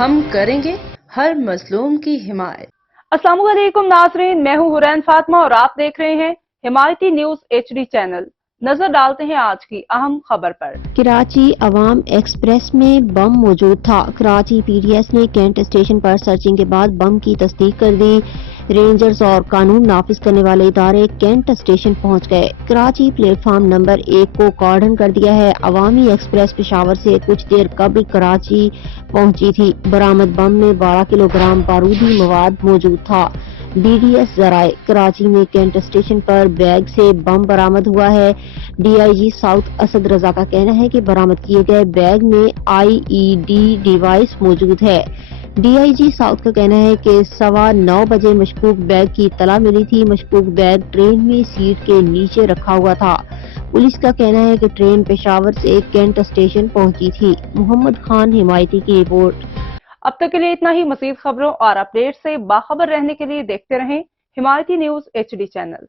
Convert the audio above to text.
ہم کریں گے ہر مظلوم کی حمایت۔ السلام علیکم ناظرین، میں ہوں حورین فاطمہ اور آپ دیکھ رہے ہیں حمایتی نیوز HD چینل۔ نظر ڈالتے ہیں آج کی اہم خبر پر۔ کراچی عوام ایکسپریس میں بم موجود تھا۔ کراچی PDS نے کینٹ اسٹیشن پر سرچنگ کے بعد بم کی تصدیق کر دی۔ رینجرز اور قانون نافذ کرنے والے ادارے کینٹ اسٹیشن پہنچ گئے۔ کراچی پلیٹ فارم نمبر 1 کو کارڈن کر دیا ہے۔ عوامی ایکسپریس پشاور سے کچھ دیر قبل کراچی پہنچی تھی۔ برآمد بم میں 12 کلو گرام بارودی مواد موجود تھا۔ BDS ذرائع کراچی میں کینٹ اسٹیشن پر بیگ سے بم برآمد ہوا ہے۔ DIG ساؤتھ اسد رضا کا کہنا ہے کہ برآمد کیے گئے بیگ میں IED ڈیوائس موجود ہے۔ DIG ساؤتھ کا کہنا ہے کہ 9:15 بجے مشکوک بیگ کی اطلاع ملی تھی۔ مشکوک بیگ ٹرین میں سیٹ کے نیچے رکھا ہوا تھا۔ پولیس کا کہنا ہے کہ ٹرین پشاور سے کینٹ اسٹیشن پہنچی تھی۔ محمد خان حمایتی کی رپورٹ۔ اب تک کے لیے اتنا ہی۔ مزید خبروں اور اپڈیٹ سے باخبر رہنے کے لیے دیکھتے رہیں حمایتی نیوز HD چینل۔